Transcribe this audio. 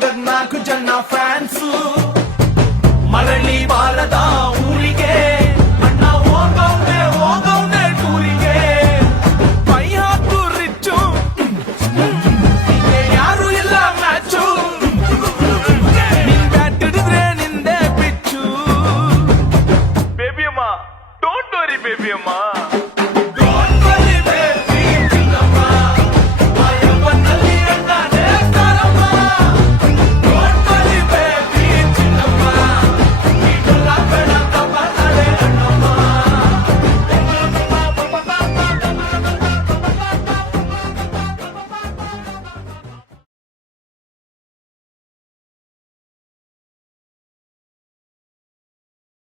ಹೋಗಕ್ 4 ಜನ ಫ್ಯಾನ್ಸು ಮರಳಿ ಬಾರದ ಊರಿಗೆ ಅಣ್ಣ ಹೋಗವ್ನೆ ಟೂರಿಗೆ ಕೈ ಹಾಕು ರಿಚ್ಚು ಯಾರು ಇಲ್ಲ ಮ್ಯಾಚು ನಿನ್ ಬ್ಯಾಟ್ ಹಿಡಿದ್ರೆ ನಿಂದೆ ಪಿಚ್ಚು ಬೇಬಿ ಅಮ್ಮ ಡೋಂಟ್ ವರಿ ಬೇಬಿ ಅಮ್ಮ